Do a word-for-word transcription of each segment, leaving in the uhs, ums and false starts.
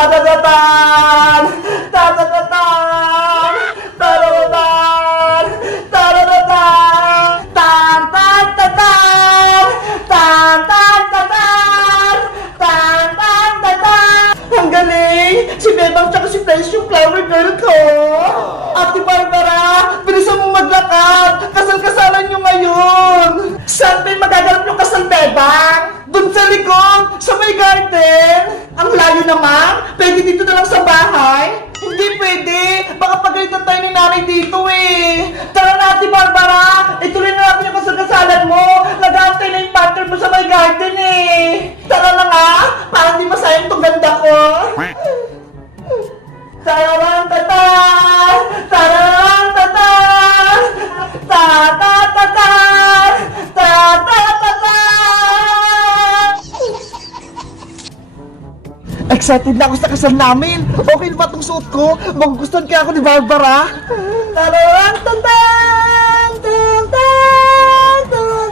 Tatatatan! Tatatatan! Tatatatan! Tatatatan! Tan-tan-tatan! Tan-tan-tatan! Tan-tan-tatan! Ang galing! Si Bebang tsaka si French yung flower girl ko! Ate Barbara, bilisan mo maglakad! Kasal-kasalan nyo ngayon! Saan ba yung magaganap yung kasal, Bebang? Doon sa likod, sa may garden. Ang layo naman. Pwede dito na lang sa bahay. Hindi pwede. Baka pagalitan tayo ni nanay dito eh. Tara na, Ate Barbara. Ituloy na natin yung kasal-kasalan mo. Nag-aantay na yung partner mo sa may garden eh. Tara na nga. Parang di masayang tong ganda ko. Tararang tata! Tararang tata! Tata-tata! Tata-tata! Excited na ako sa kasal namin! Okay na ba itong suot ko? Magugustuhan kaya ako ni Barbara? Tararang tatan! Tatan!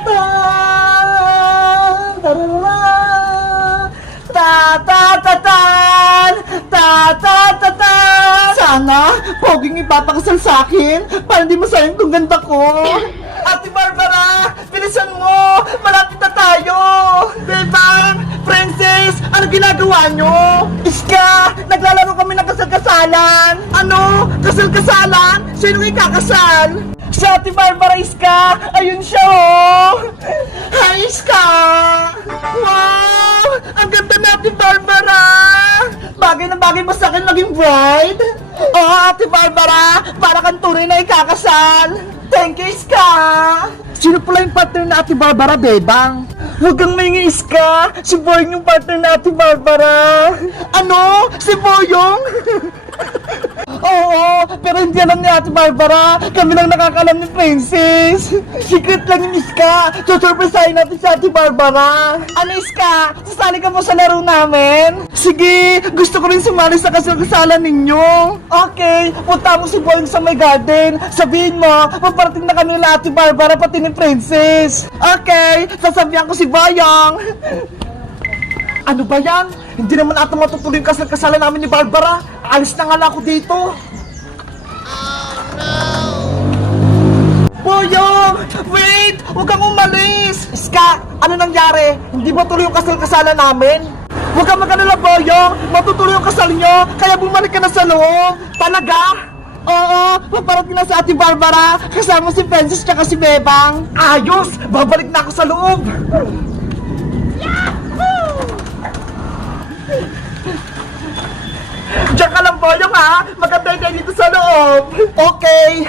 Tatan! Tararang! Tatatatan! Tatatatan! Sana, poging ipapakasal sa akin para hindi masayang tong ganda ko. Ate Barbara, bilisan mo! Malapit na tayo! Bebang! Princess! Ano ginagawa nyo? Iska! Naglalaro kami ng kasal-kasalan! Ano? Kasal-kasalan? Sino yung kakasal? Si Ate Barbara, Iska! Ayun siya, oh! Hi, Iska! Wow! Ang ganda na, Ate Barbara! Bagay na bagay ba sa akin maging bride? Oo, Ate Barbara! Para kang tunay na ikakasal! Thank you, Iska! Sino pala yung partner na Ate Barbara, Bebang? Huwag kang maingay, Iska! Si Boyong yung partner na Ate Barbara! Ano? Si Boyong? Oo, pero hindi alam ni Ate Barbara. Kami lang nakakalam ni Princess. Secret lang yung Iska. Susurpresahin natin si Ate Barbara. Ano, Iska? Sasali ka mo sa laro namin? Sige, gusto ko rin sumali sa kasal-kasalan ninyo. Okay, punta mo si Boyong sa my garden. Sabihin mo, paparating na kami nila Ate Barbara pati ni Princess. Okay, sasabihan ko si Boyong. Ano ba yan? Hindi naman ata matutuloy yung kasal-kasalan namin ni Barbara. Alis na nga lang ako dito. Oh, no! Boyong! Wait! Huwag kang umalis! Iska, ano nangyari? Hindi ba tuloy yung kasal-kasalan namin? Huwag kang mag-alala, Boyong! Matutuloy yung kasal nyo, kaya bumalik ka na sa loob! Talaga? Oo, paparating na sa Ate Barbara, kasama si Princess tsaka si Bebang. Ayos! Babalik na ako sa loob! Diyan ka lang, Boyong, ha? Magantay kayo dito sa loob. Okay.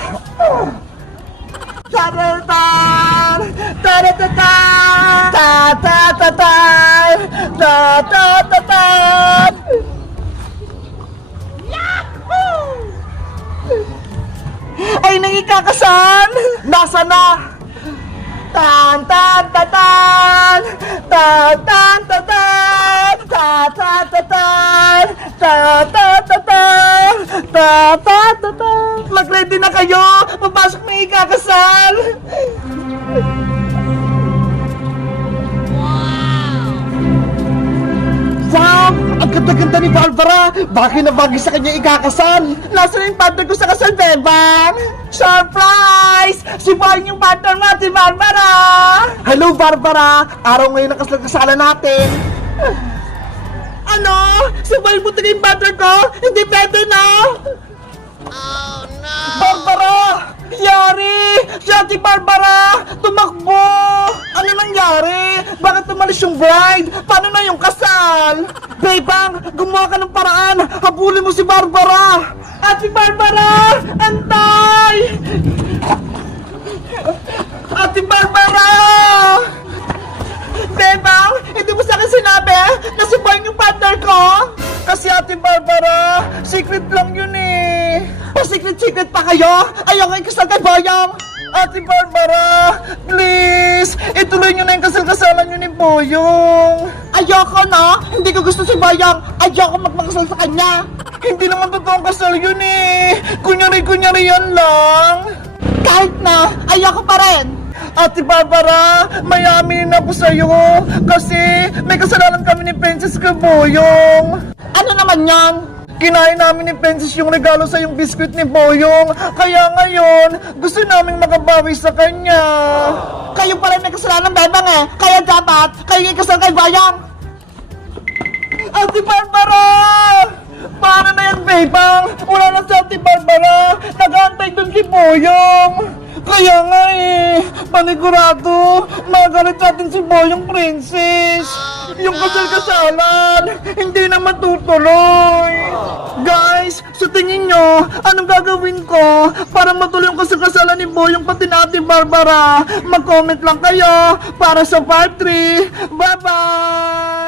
Taratan! Taratatan! Tatatatan! Tatatatan! Yahoo! Ay, nangikakasal! Nasa na? Tan tan tatan! Tan tan tatan! Tatatatan! Tatatatan! Tatatatan! Mag-ready na kayo! Papasok na ikakasal! Wow! Ang ganda-ganda ni Barbara! Bagay na bagay sa kanya ikakasal! Nasaan yung partner ko sa kasal, Bebang? Surprise! Si Boyong yung partner natin, Barbara! Hello, Barbara! Araw ngayon ang kasal-kasalan natin! Ano? Si Boyong buti yung partner ko? Hindi pwede na! Oh, no! Barbara! Yari! Si Ate Barbara! Tumakbo! Ano nangyari? Bakit tumalis yung bride? Paano na yung kasal? Bebang, gumawa ka ng paraan! Habulin mo si Barbara! Ate Barbara! Antay! Ate Barbara! Bebang, hindi mo sa akin sinabi na si Boyong yung partner ko? Kasi Ate Barbara, secret lang yun eh. Pa-secret-secret pa kayo? Ayoko yung kasal kay Boyong. Ate Barbara, please, ituloy nyo na yung kasal-kasalan nyo ni Boyong. Ayoko na, hindi ko gusto si Boyong. Ayoko magmakasal sa kanya. Hindi naman totoong kasal yun eh. Kunyari-kunyari yan lang. Kahit na, ayoko pa rin. Ate Barbara, may aminin ako sa'yo kasi may kasalanan kami ni Princess kay Boyong. Ano naman yan? Kinain namin ni Princess yung regalo sa yung biskuit ni Boyong. Kaya ngayon, gusto namin makabawi sa kanya. Kayo pala may kasalanan, Bebang eh. Kaya dapat, kayo yung kasal kay Boyong. Ate Barbara! Paano na yan, Bebang? Wala na si Ate Barbara. Nag-aantay dun si Boyong. Kaya nga eh, panigurado, magalit natin si Boyong Princess. Yung kasal-kasalan, hindi na matutuloy. Guys, sa tingin nyo, anong gagawin ko para matuloy yung kasal-kasalan ni Boyong pati na Ate Barbara? Mag-comment lang kayo para sa part three. Bye-bye!